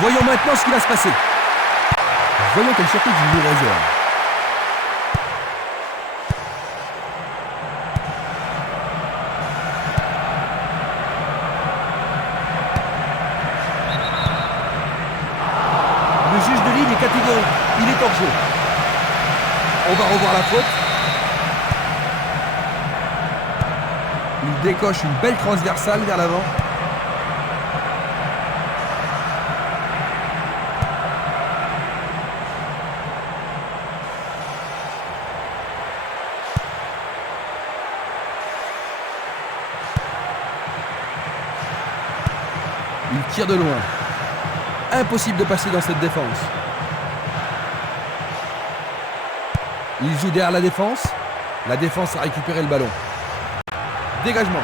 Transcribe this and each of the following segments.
Voyons maintenant ce qui va se passer. Voyons quelle surprise il nous réserve. Le juge de ligne est catégorique. Il est hors jeu. On va revoir la faute. Il décoche une belle transversale vers l'avant. Il tire de loin. Impossible de passer dans cette défense. Il joue derrière la défense. La défense a récupéré le ballon. Dégagement.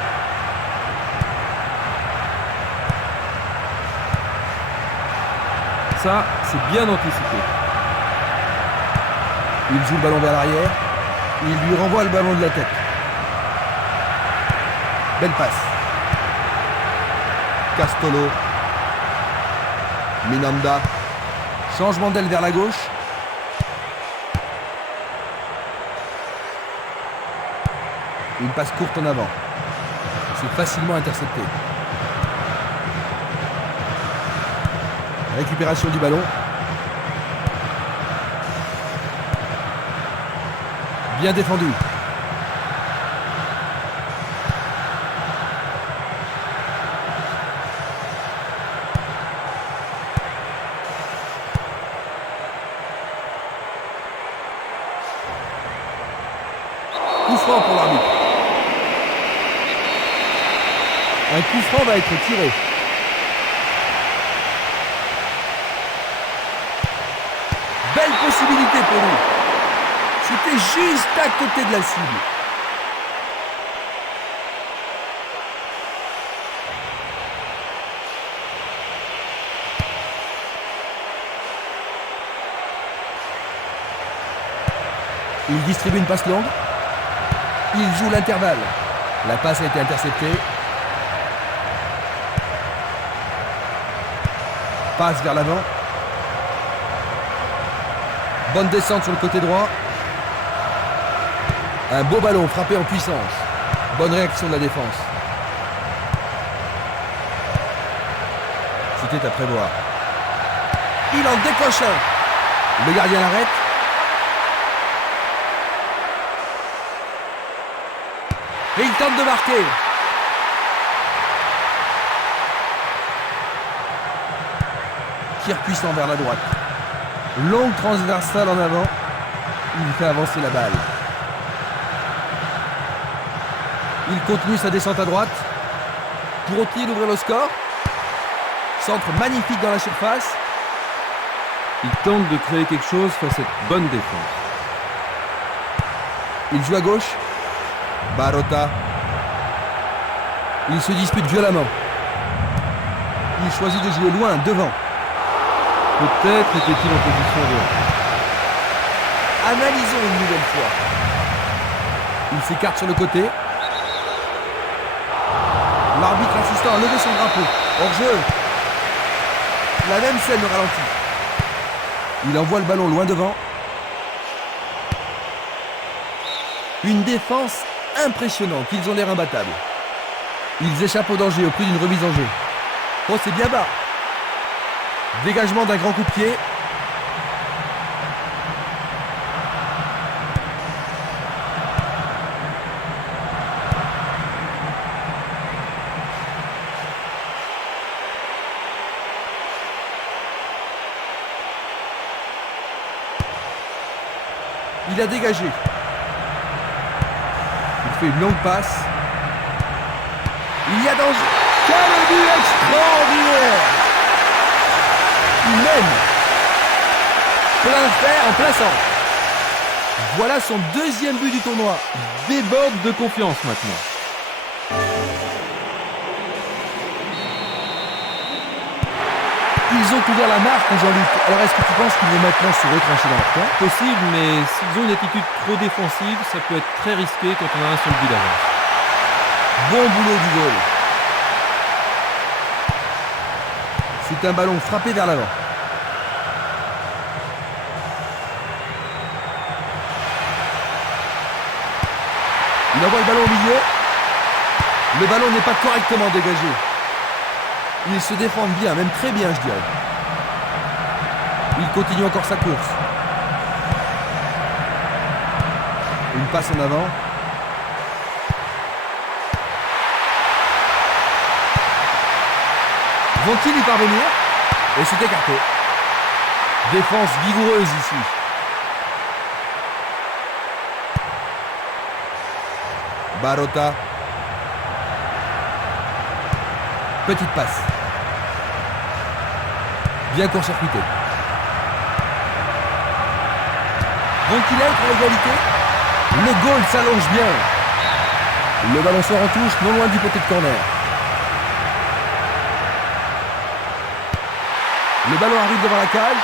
Ça, c'est bien anticipé. Il joue le ballon vers l'arrière. Il lui renvoie le ballon de la tête. Belle passe. Castolo. Minanda. Changement d'aile vers la gauche. Une passe courte en avant. C'est facilement intercepté. Récupération du ballon. Bien défendu. Coup franc pour l'arbitre. Un coup franc va être tiré. Belle possibilité pour lui. C'était juste à côté de la cible. Il distribue une passe longue. Il joue l'intervalle. La passe a été interceptée. Passe vers l'avant. Bonne descente sur le côté droit. Un beau ballon frappé en puissance. Bonne réaction de la défense. C'était à prévoir. Il en décoche un. Le gardien l'arrête. Et il tente de marquer. Tir puissant vers la droite. Longue transversale en avant. Il fait avancer la balle. Il continue sa descente à droite. Pourront-ils ouvrir le score? Centre magnifique dans la surface. Il tente de créer quelque chose face à cette bonne défense. Il joue à gauche. Barota. Il se dispute violemment. Il choisit de jouer loin, devant. Peut-être était-il en position de... Analysons une nouvelle fois. Il s'écarte sur le côté. L'arbitre insistant à lever son drapeau. Hors-jeu. La même scène au ralenti. Il envoie le ballon loin devant. Une défense impressionnante. Ils ont l'air imbattables. Ils échappent au danger au prix d'une remise en jeu. Oh, c'est bien bas. Dégagement d'un grand coup de pied. Il a dégagé. Il fait une longue passe. Il y a danger. Quel but extraordinaire! Il mène. Plein fer en plein centre. Voilà son deuxième but du tournoi. Déborde de confiance maintenant. Ils ont ouvert la marque, Jean-Luc. Alors est-ce que tu penses qu'ils vont maintenant se retrancher dans leur camp? Possible, mais s'ils ont une attitude trop défensive, ça peut être très risqué quand on a un seul but d'avance. Bon boulot du goal. C'est un ballon frappé vers l'avant. Il envoie le ballon au milieu. Le ballon n'est pas correctement dégagé. Ils se défendent bien, même très bien, je dirais. Il continue encore sa course. Une passe en avant. Vont-ils y parvenir? Et c'est écarté. Défense vigoureuse ici. Barota. Petite passe. Bien court-circuité. Vont-ils être à égalité? Le goal s'allonge bien. Le ballon sort en touche, non loin du poteau de corner. Le ballon arrive devant la cage.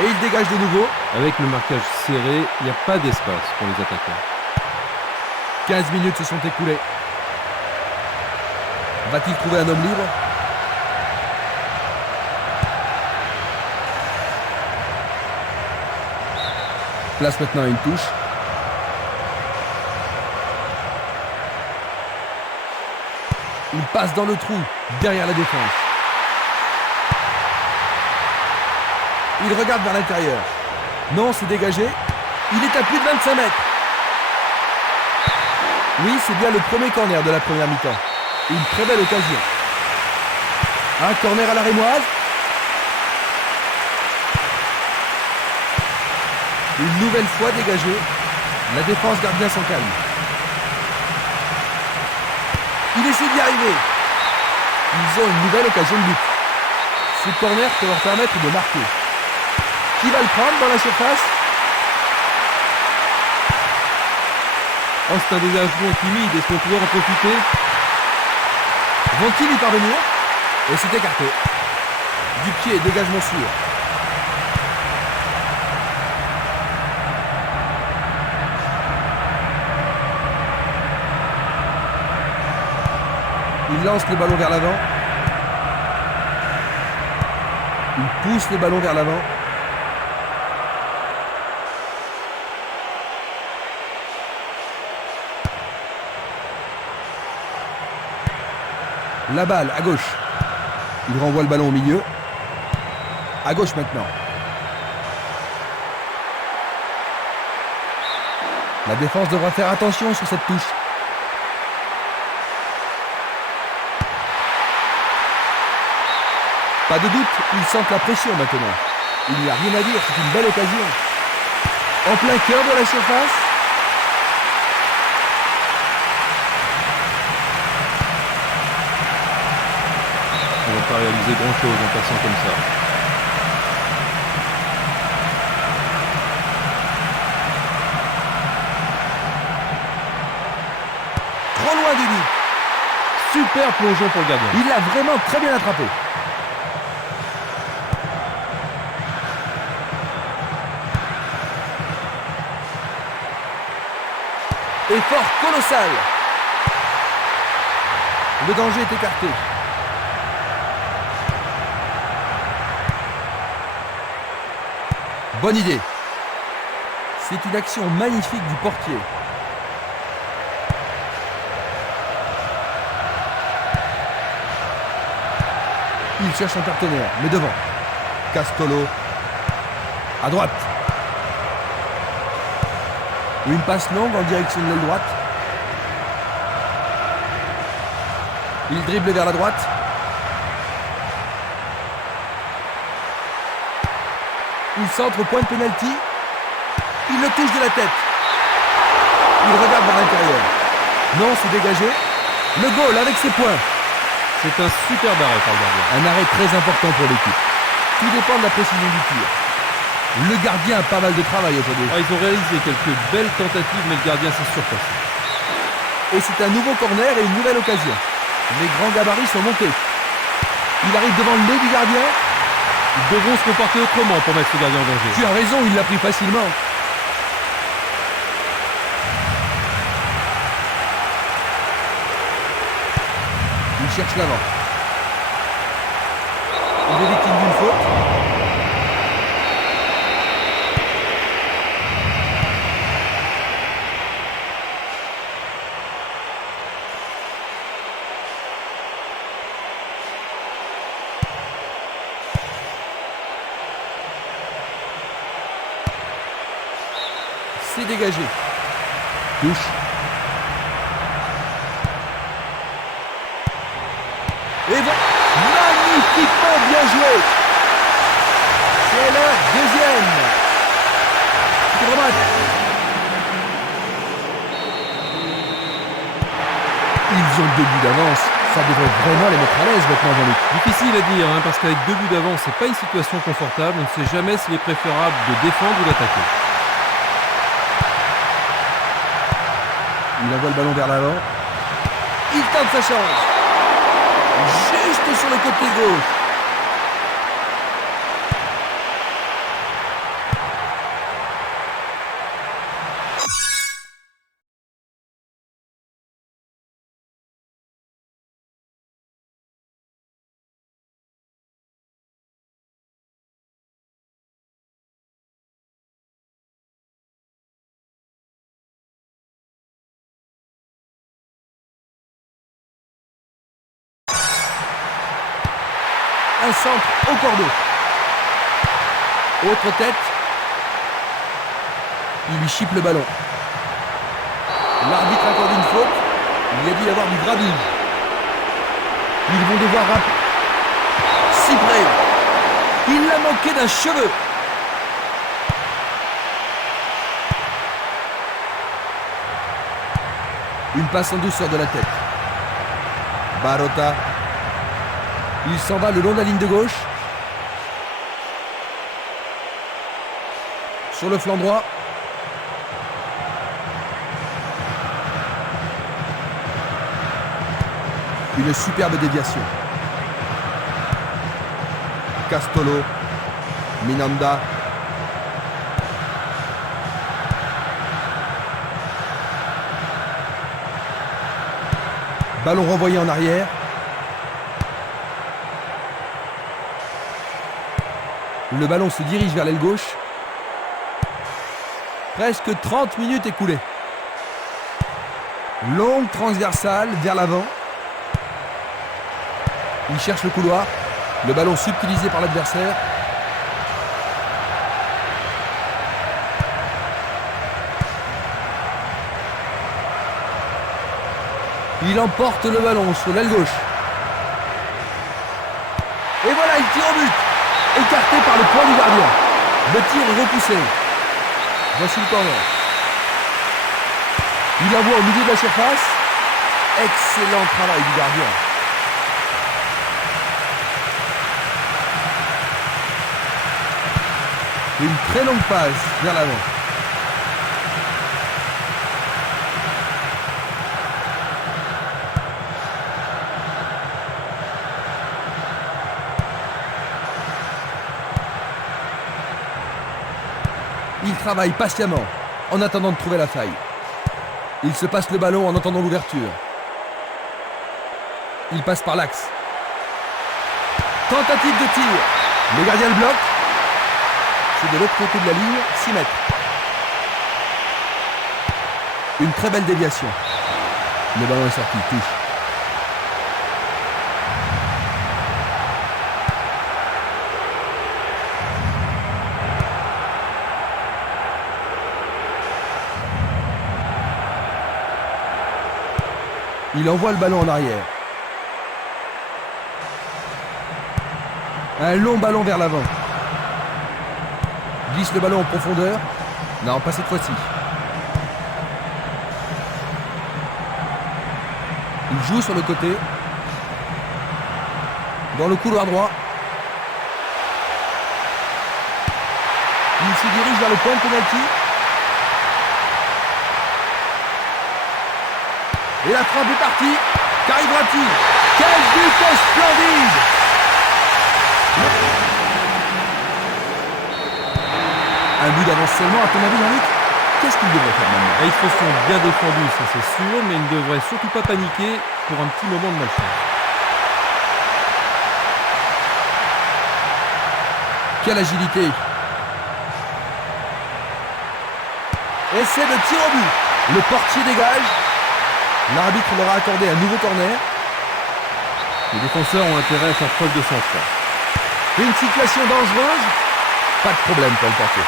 Et il dégage de nouveau. Avec le marquage serré, il n'y a pas d'espace pour les attaquants. 15 minutes se sont écoulées. Va-t-il trouver un homme libre? Place maintenant une touche. Il passe dans le trou, derrière la défense. Il regarde vers l'intérieur. Non, c'est dégagé. Il est à plus de 25 mètres. Oui, c'est bien le premier corner de la première mi-temps. Une très belle occasion. Un corner à la rémoise. Une nouvelle fois dégagé. La défense garde bien son calme. Il essaie d'y arriver. Ils ont une nouvelle occasion de but. Ce corner peut leur permettre de marquer. Qui va le prendre dans la surface? Oh, c'est un dégagement timide. Est-ce qu'on pourrait en profiter? Vont-ils y parvenir? Et c'est écarté. Du pied, dégagement sûr. Il lance le ballon vers l'avant. Il pousse le ballon vers l'avant. La balle à gauche. Il renvoie le ballon au milieu. À gauche maintenant. La défense devra faire attention sur cette touche. Pas de doute, ils sentent la pression maintenant. Il n'y a rien à dire, c'est une belle occasion. En plein cœur de la surface. On ne va pas réaliser grand-chose en passant comme ça. Trop loin du but. Super plongeon pour le gardien. Il l'a vraiment très bien attrapé. Effort colossal. Le danger est écarté. Bonne idée. C'est une action magnifique du portier. Il cherche un partenaire, mais devant. Castolo. À droite. Une passe longue en direction de l'aile droite. Il dribble vers la droite. Il centre au point de pénalty. Il le touche de la tête. Il regarde vers l'intérieur. Non, c'est dégagé. Le goal avec ses points. C'est un superbe arrêt par le gardien. Un arrêt très important pour l'équipe. Tout dépend de la précision du tir. Le gardien a pas mal de travail aujourd'hui. Ils ont réalisé quelques belles tentatives, mais le gardien s'est surpassé. Et c'est un nouveau corner et une nouvelle occasion. Les grands gabarits sont montés. Il arrive devant le nez du gardien. Ils devront se comporter autrement pour mettre ce gardien en danger. Tu as raison, il l'a pris facilement. Il cherche l'avant. Il est victime d'une faute. C'est dégagé. Touche. Et voilà. Magnifiquement bien joué. C'est leur deuxième. C'est vraiment... Ils ont 2 buts d'avance. Ça devrait vraiment les mettre à l'aise maintenant, Jean-Luc. Difficile à dire, parce qu'avec 2 buts d'avance, c'est pas une situation confortable. On ne sait jamais s'il est préférable de défendre ou d'attaquer. Il envoie le ballon vers l'avant. Il tente sa chance. Juste sur le côté gauche. Un centre au cordeau. Autre tête. Il lui chipe le ballon. L'arbitre accorde une faute. Il y a dû y avoir du grabuge. Ils vont devoir rappeler. Si près. Il l'a manqué d'un cheveu. Une passe en douceur de la tête. Barota. Il s'en va le long de la ligne de gauche. Sur le flanc droit. Une superbe déviation. Castolo. Minanda. Ballon renvoyé en arrière. Le ballon se dirige vers l'aile gauche. Presque 30 minutes écoulées. Longue transversale vers l'avant. Il cherche le couloir. Le ballon subtilisé par l'adversaire. Il emporte le ballon sur l'aile gauche. Et voilà, il tire au but. Écarté par le poing du gardien. Le tir est repoussé. Voici le corner. Il envoie au milieu de la surface. Excellent travail du gardien. Une très longue passe vers l'avant. Il travaille patiemment en attendant de trouver la faille. Il se passe le ballon en attendant l'ouverture. Il passe par l'axe. Tentative de tir. Le gardien le bloque. C'est de l'autre côté de la ligne, 6 mètres. Une très belle déviation. Le ballon est sorti, touche. Il envoie le ballon en arrière. Un long ballon vers l'avant. Glisse le ballon en profondeur. Non, pas cette fois-ci. Il joue sur le côté. Dans le couloir droit. Il se dirige vers le point de pénalty. Et la frappe est partie. Qu'arrivera-t-il? Quelle vitesse splendide! Un but d'avance seulement, à ton avis, Jean-Luc? Qu'est-ce qu'il devrait faire maintenant? Ils se sont bien défendus, ça c'est sûr, mais ils ne devraient surtout pas paniquer pour un petit moment de malchance. Quelle agilité. Essai de tir au but. Le portier dégage. L'arbitre leur a accordé un nouveau corner. Les défenseurs ont intérêt à faire preuve de sang-froid. Une situation dangereuse. Pas de problème pour le portier.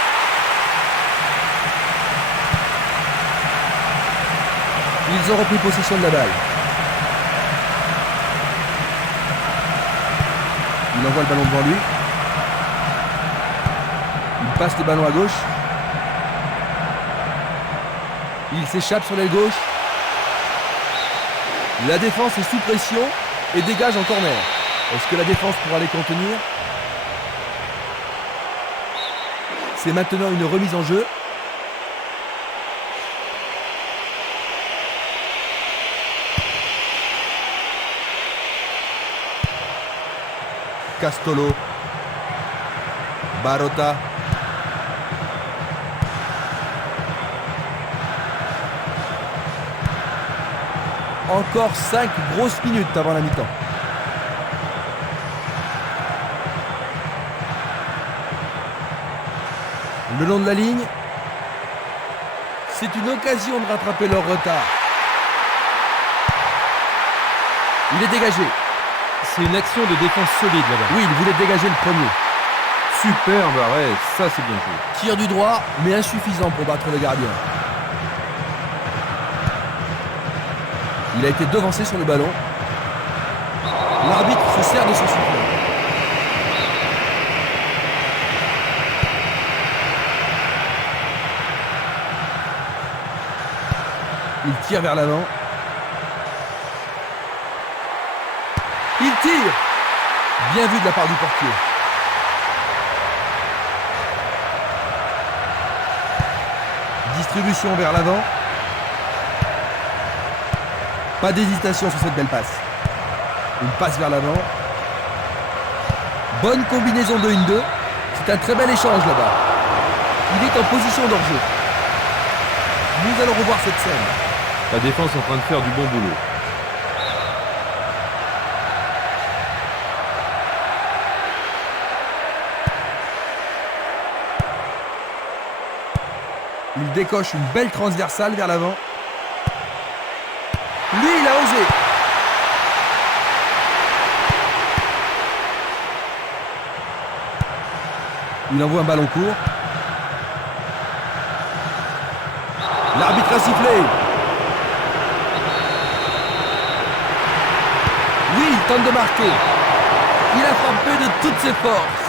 Ils ont repris possession de la balle. Il envoie le ballon devant lui. Il passe le ballon à gauche. Il s'échappe sur l'aile gauche. La défense est sous pression et dégage en corner. Est-ce que la défense pourra les contenir? C'est maintenant une remise en jeu. Castolo. Barota. Encore 5 grosses minutes avant la mi-temps. Le long de la ligne, c'est une occasion de rattraper leur retard. Il est dégagé. C'est une action de défense solide là-bas. Oui, il voulait dégager le premier. Superbe arrêt, ça c'est bien joué. Tir du droit, mais insuffisant pour battre le gardien. Il a été devancé sur le ballon. L'arbitre se sert de son souffle. Il tire vers l'avant. Il tire. Bien vu de la part du portier. Distribution vers l'avant. Pas d'hésitation sur cette belle passe. Une passe vers l'avant. Bonne combinaison de 1-2. C'est un très bel échange là-bas. Il est en position d'hors-jeu. Nous allons revoir cette scène. La défense est en train de faire du bon boulot. Il décoche une belle transversale vers l'avant. Lui, il a osé. Il envoie un ballon court. L'arbitre a sifflé. Oui, il tente de marquer. Il a frappé de toutes ses forces.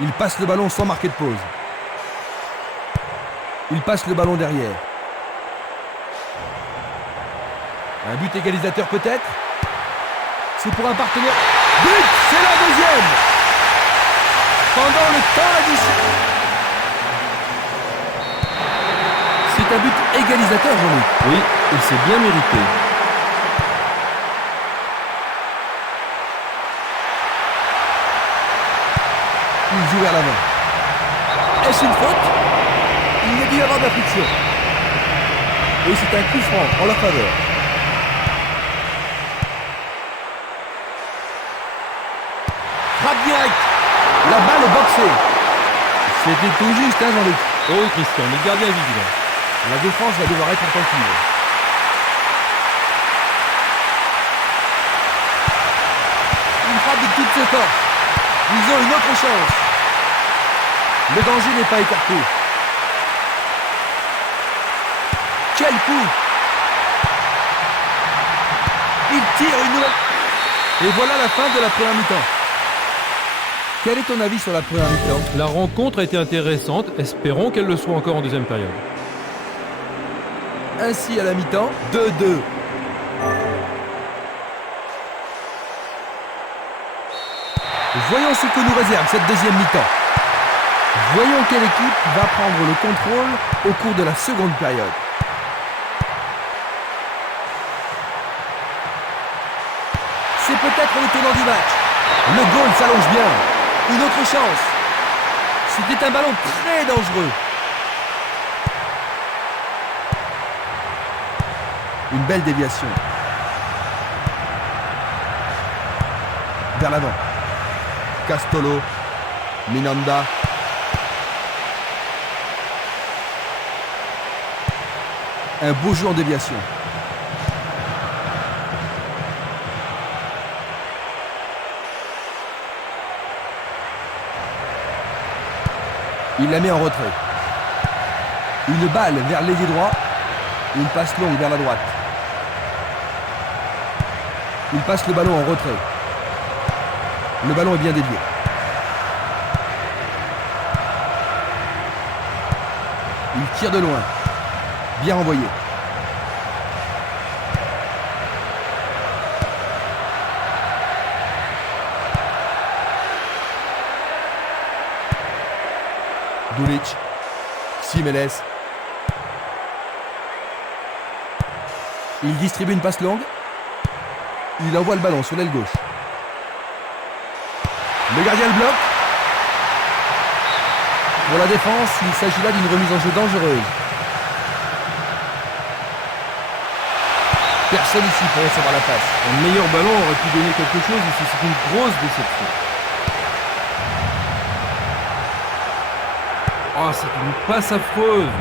Il passe le ballon sans marquer de pause. Il passe le ballon derrière. Un but égalisateur peut-être. C'est pour un partenaire. But, c'est la deuxième. Pendant le temps additionnel. C'est un but égalisateur, Jean-Luc. Oui, et c'est bien mérité. Il joue vers l'avant. Est-ce une faute? Il y a dû y avoir de la friction. Et c'est un coup franc en leur faveur. Frappe directe. La balle est boxée. C'était tout juste, hein, Jean-Luc? Oh Christian, mais le gardien est vigilant. La défense va devoir être attentive. Une frappe de toutes ses forces. Ils ont une autre chance. Le danger n'est pas écarté. Quel coup! Il tire une nouvelle. Et voilà la fin de la première mi-temps. Quel est ton avis sur la première mi-temps? La rencontre a été intéressante, espérons qu'elle le soit encore en deuxième période. Ainsi à la mi-temps, 2-2. Voyons ce que nous réserve cette deuxième mi-temps. Voyons quelle équipe va prendre le contrôle au cours de la seconde période. C'est peut-être le tournant du match. Le goal s'allonge bien. Une autre chance. C'était un ballon très dangereux. Une belle déviation. Vers l'avant. Castolo. Minanda. Un beau jeu en déviation. Il la met en retrait. Une balle vers l'ailier droit. Une passe longue vers la droite. Il passe le ballon en retrait. Le ballon est bien dévié. Il tire de loin. Bien renvoyé. Dulic. Simeles. Il distribue une passe longue. Il envoie le ballon sur l'aile gauche. Le gardien le bloque. Pour la défense, il s'agit là d'une remise en jeu dangereuse. Personne ici pour recevoir la passe. Un meilleur ballon aurait pu donner quelque chose ici. C'est une grosse déception. Oh, c'est une passe affreuse.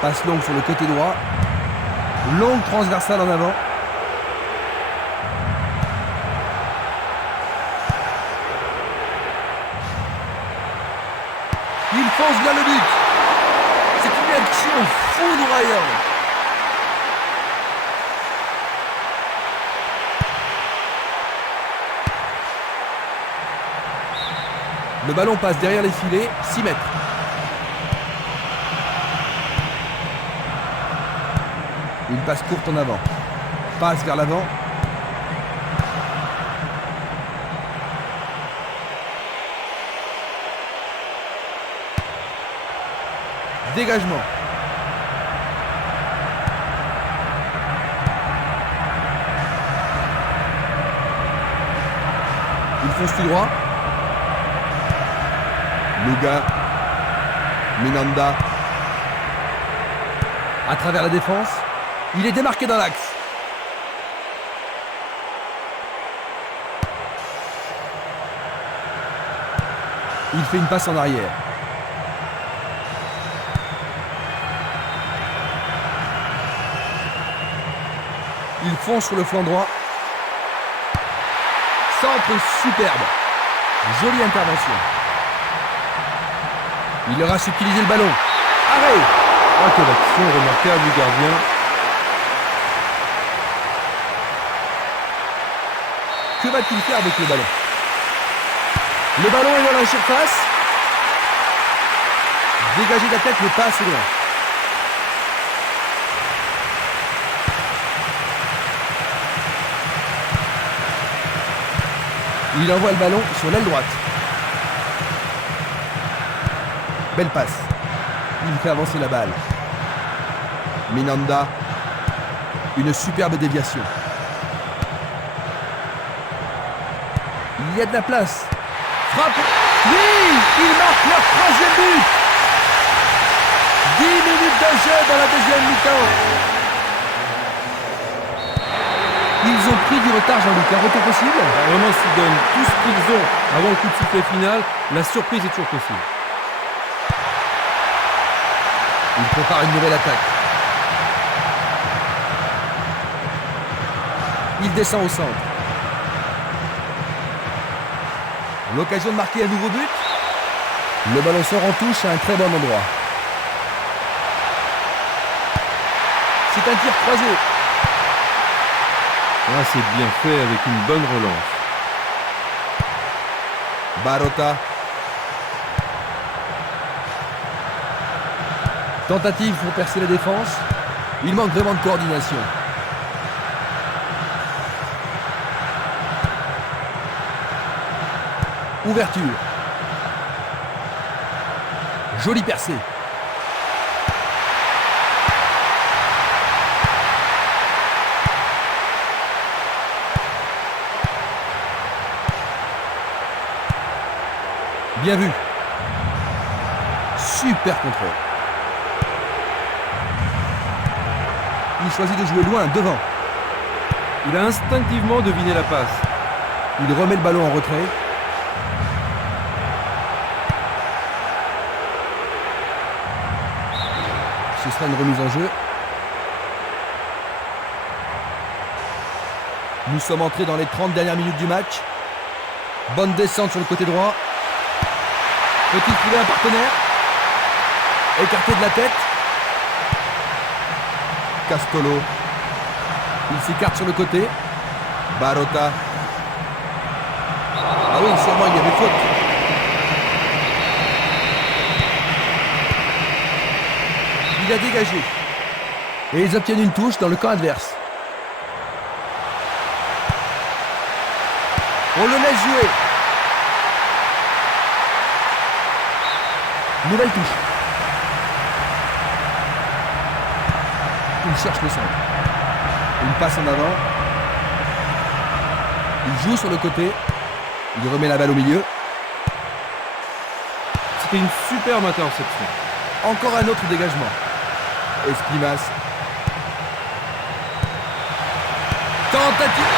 Passe longue sur le côté droit. Longue transversale en avant. Il fonce vers le but. C'est une action foudroyante. Le ballon passe derrière les filets, 6 mètres. Une passe courte en avant. Passe vers l'avant. Dégagement. Il fonce tout droit. Luga. Minanda. À travers la défense. Il est démarqué dans l'axe. Il fait une passe en arrière. Il fonce sur le flanc droit. Centre superbe. Jolie intervention. Il aura su utiliser le ballon. Arrêt. Ah, quelle action remarquable du gardien. Que va-t-il faire avec le ballon? Le ballon est dans la surface. Dégager la tête, mais pas assez loin. Il envoie le ballon sur l'aile droite. Belle passe. Il fait avancer la balle. Minanda. Une superbe déviation. Il y a de la place. Frappe. Oui, il marque leur troisième but. 10 minutes de jeu dans la deuxième mi-temps. Ils ont pris du retard, Jean-Luc. Un retour possible? Vraiment, s'ils donnent tout ce qu'ils ont avant le coup de sifflet final, la surprise est toujours possible. Il prépare une nouvelle attaque. Il descend au centre. L'occasion de marquer un nouveau but. Le ballon sort en touche à un très bon endroit. C'est un tir croisé. Ah, c'est bien fait avec une bonne relance. Barota. Tentative pour percer la défense. Il manque vraiment de coordination. Ouverture. Jolie percée. Bien vu. Super contrôle. Il choisit de jouer loin, devant. Il a instinctivement deviné la passe. Il remet le ballon en retrait. Ce sera une remise en jeu. Nous sommes entrés dans les 30 dernières minutes du match. Bonne descente sur le côté droit. Peut-il trouver un partenaire? Écarté de la tête. Castolo. Il s'écarte sur le côté. Barota. Ah oui, sûrement il y avait faute. Il a dégagé. Et ils obtiennent une touche dans le camp adverse. On le laisse jouer. Nouvelle touche. Il cherche le centre. Une passe en avant. Il joue sur le côté. Il remet la balle au milieu. C'était une superbe interception. Encore un autre dégagement. Esquimas. Tentative.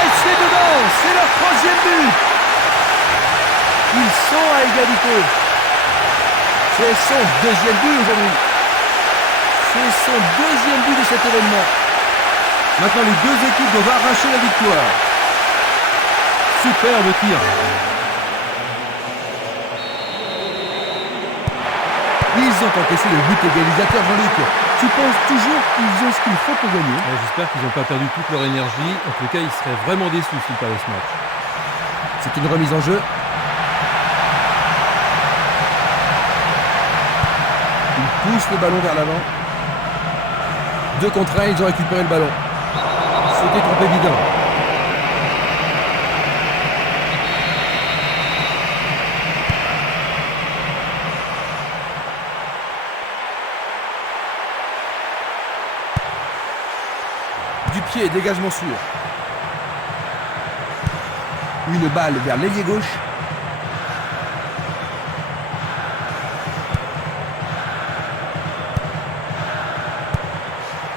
Et c'est dedans. C'est leur 3e but. Ils sont à égalité. C'est son 2e but aujourd'hui. C'est son 2e but de cet événement. Maintenant, les deux équipes doivent arracher la victoire. Superbe tir. Ils ont encaissé le but égalisateur, Jean-Luc. Tu penses toujours qu'ils ont ce qu'il faut pour gagner? J'espère qu'ils n'ont pas perdu toute leur énergie. En tout cas, ils seraient vraiment déçus s'ils perdaient ce match. C'est une remise en jeu. Ils poussent le ballon vers l'avant. 2 contre 1, ils ont récupéré le ballon. C'était trop évident. Du pied, dégagement sûr. Une balle vers l'ailier gauche.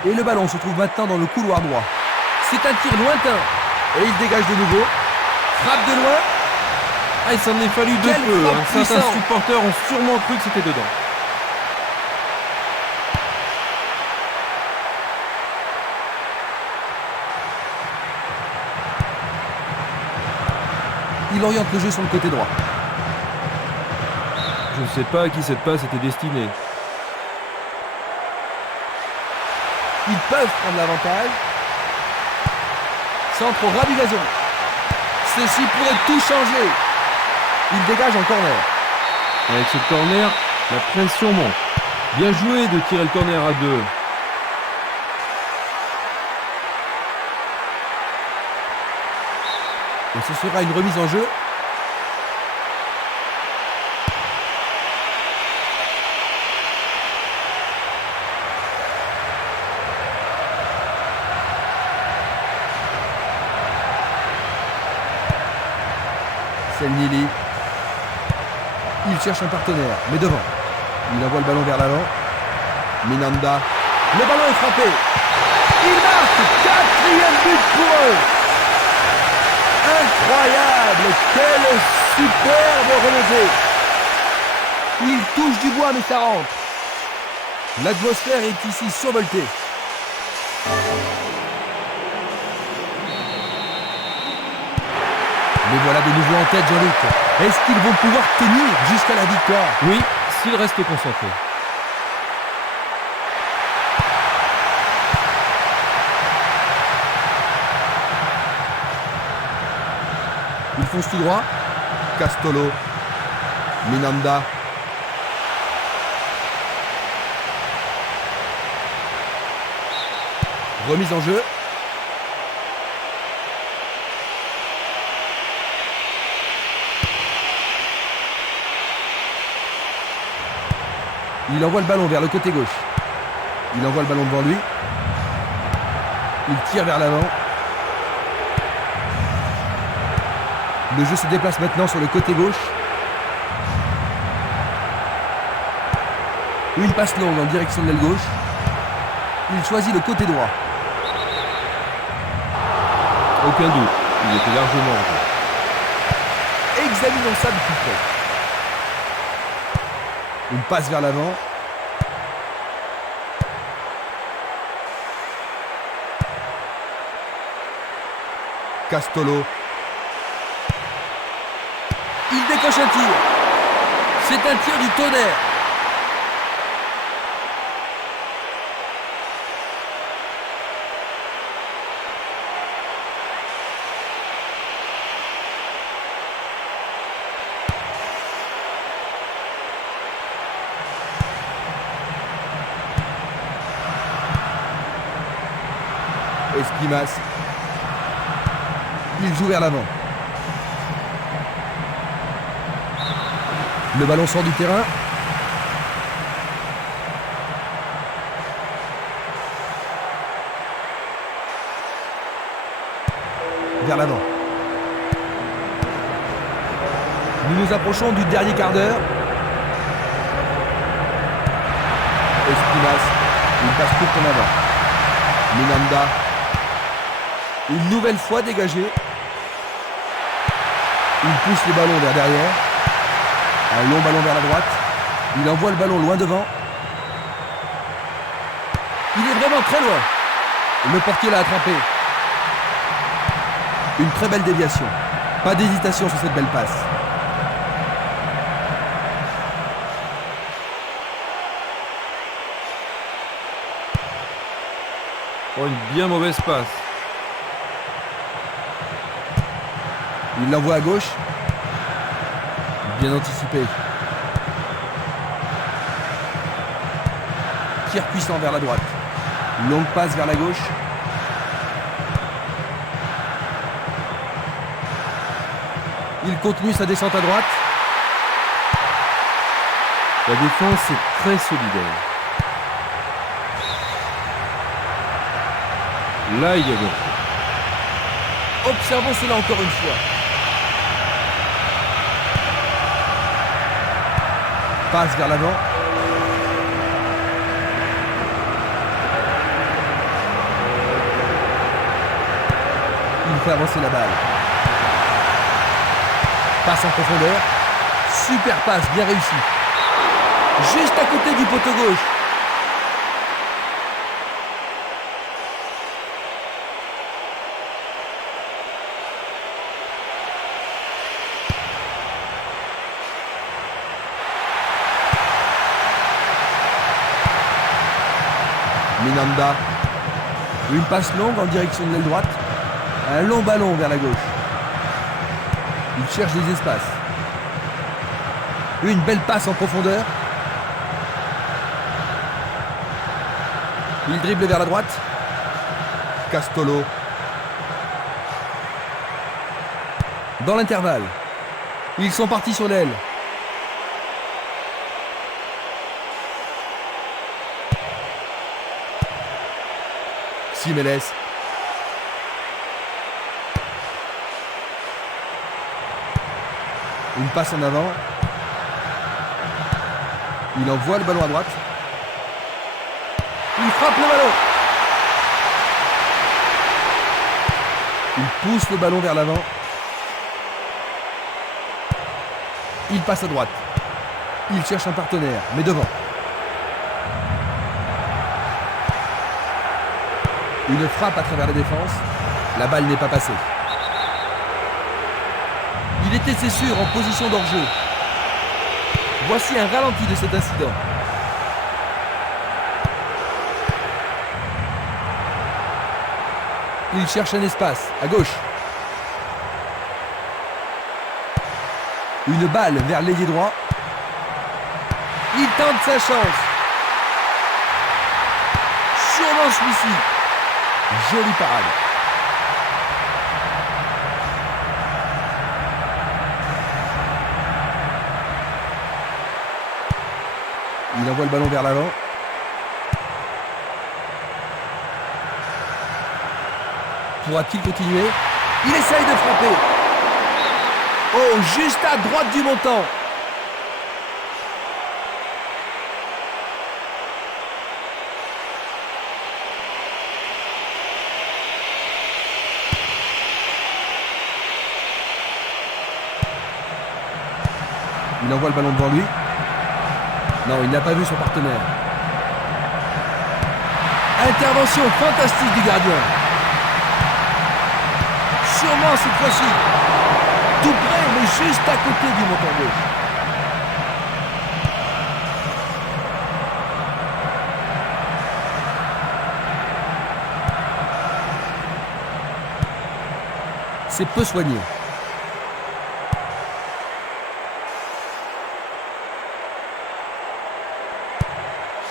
Et le ballon se trouve maintenant dans le couloir droit. C'est un tir lointain. Et il dégage de nouveau. Frappe de loin. Ah, il s'en est fallu de Quelle peu. frappe Certains puissante. supporters ont sûrement cru que c'était dedans. Il oriente le jeu sur le côté droit. Je ne sais pas à qui cette passe était destinée. Ils peuvent prendre l'avantage. Centre au ras du gazon. Ceci pourrait tout changer. Il dégage en corner. Avec ce corner, la pression monte. Bien joué de tirer le corner à 2. Et ce sera une remise en jeu. C'est Nili. Il cherche un partenaire, mais devant. Il envoie le ballon vers l'avant. Minanda. Le ballon est frappé. Il marque. 4e but pour eux. Incroyable. Quelle superbe relevée. Il touche du bois, mais ça rentre. L'atmosphère est ici survoltée. Les voilà de nouveau en tête, Jean-Luc. Est-ce qu'ils vont pouvoir tenir jusqu'à la victoire? Oui, s'ils restent concentrés. Ils foncent tout droit. Castolo. Minanda. Remise en jeu. Il envoie le ballon vers le côté gauche. Il envoie le ballon devant lui. Il tire vers l'avant. Le jeu se déplace maintenant sur le côté gauche. Une passe longue en direction de l'aile gauche. Il choisit le côté droit. Aucun doute, il était largement en jeu. Examinons ça de plus près. Une passe vers l'avant. Castolo. Il décoche un tir. C'est un tir du tonnerre. Esquimas. Il joue vers l'avant. Le ballon sort du terrain. Vers l'avant. Nous nous approchons du dernier quart d'heure. Esquimas. Il passe court en avant. Minanda. Une nouvelle fois dégagé. Il pousse le ballon vers derrière. Un long ballon vers la droite. Il envoie le ballon loin devant. Il est vraiment très loin. Le portier l'a attrapé. Une très belle déviation. Pas d'hésitation sur cette belle passe. Oh, une bien mauvaise passe. Il l'envoie à gauche. Bien anticipé. Tir puissant vers la droite. Longue passe vers la gauche. Il continue sa descente à droite. La défense est très solidaire. Là, il y a bon. Observons cela encore une fois. Passe vers l'avant. Il fait avancer la balle. Passe en profondeur. Super passe, bien réussi. Juste à côté du poteau gauche. Minanda. Une passe longue en direction de l'aile droite. Un long ballon vers la gauche. Il cherche des espaces. Une belle passe en profondeur. Il dribble vers la droite. Castolo. Dans l'intervalle. Ils sont partis sur l'aile. Simeles. Une passe en avant. Il envoie le ballon à droite. Il frappe le ballon. Il pousse le ballon vers l'avant. Il passe à droite. Il cherche un partenaire, mais devant. Une frappe à travers la défense. La balle n'est pas passée. Il était, c'est sûr, en position d'hors-jeu. Voici un ralenti de cet incident. Il cherche un espace, à gauche. Une balle vers l'ailier droit. Il tente sa chance. Sûrement celui-ci. Jolie parade. Il envoie le ballon vers l'avant. Pourra-t-il continuer? Il essaye de frapper. Oh, juste à droite du montant. Il envoie le ballon devant lui. Non, il n'a pas vu son partenaire. Intervention fantastique du gardien. Sûrement cette fois-ci. Tout près, mais juste à côté du montant gauche. C'est peu soigné.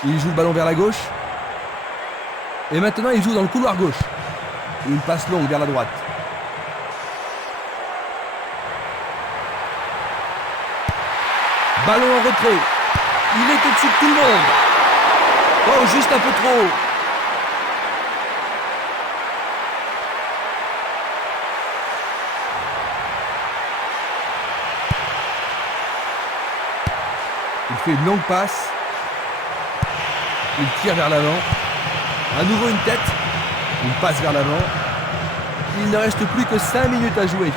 Il joue le ballon vers la gauche. Et maintenant, il joue dans le couloir gauche. Une passe longue vers la droite. Ballon en retrait. Il est au-dessus de tout le monde. Oh, juste un peu trop haut. Il fait une longue passe. Il tire vers l'avant. À nouveau une tête. Une passe vers l'avant. Il ne reste plus que 5 minutes à jouer.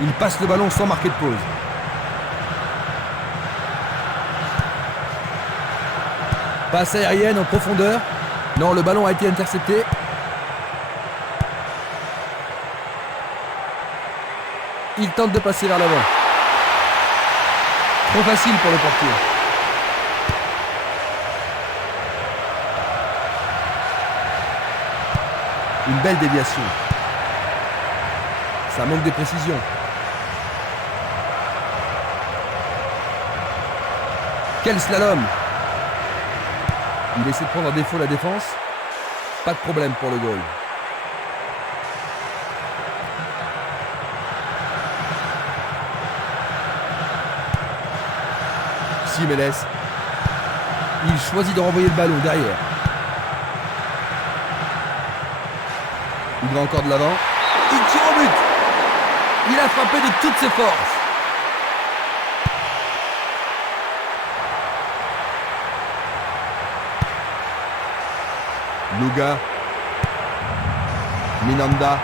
Il passe le ballon sans marquer de pause. Passe aérienne en profondeur. Non, le ballon a été intercepté. Il tente de passer vers l'avant. Trop facile pour le portier. Une belle déviation. Ça manque de précision. Quel slalom! Il essaie de prendre en défaut la défense. Pas de problème pour le goal. Jiménez. Il choisit de renvoyer le ballon derrière. Il va encore de l'avant. Il tire au but. Il a frappé de toutes ses forces. Luga. Minanda.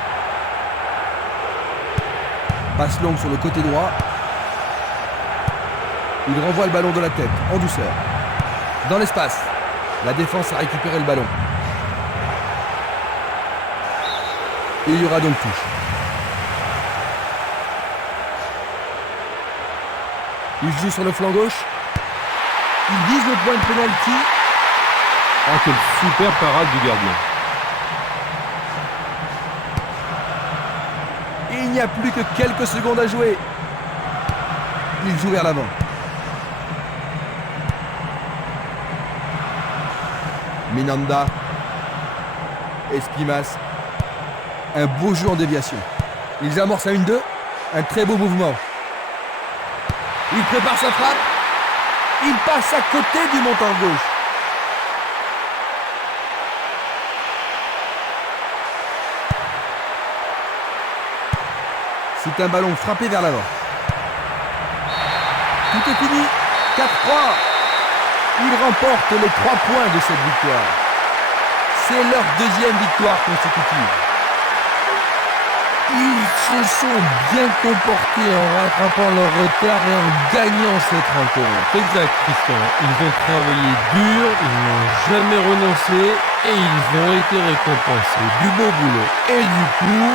Passe longue sur le côté droit. Il renvoie le ballon de la tête, en douceur. Dans l'espace. La défense a récupéré le ballon. Et il y aura donc touche. Il joue sur le flanc gauche. Il vise le point de pénalty. Ah, quelle super parade du gardien. Et il n'y a plus que quelques secondes à jouer. Il joue vers l'avant. Minanda. Espimas. Un beau jeu en déviation. Ils amorcent à 1-2. Un très beau mouvement. Il prépare sa frappe. Il passe à côté du montant gauche. C'est un ballon frappé vers l'avant. Tout est fini. 4-3. Ils remportent les 3 points de cette victoire. C'est leur deuxième victoire consécutive. Ils se sont bien comportés en rattrapant leur retard et en gagnant cette rencontre. Exact, Christian. Ils ont travaillé dur, ils n'ont jamais renoncé et ils ont été récompensés. Du beau boulot. Et du coup,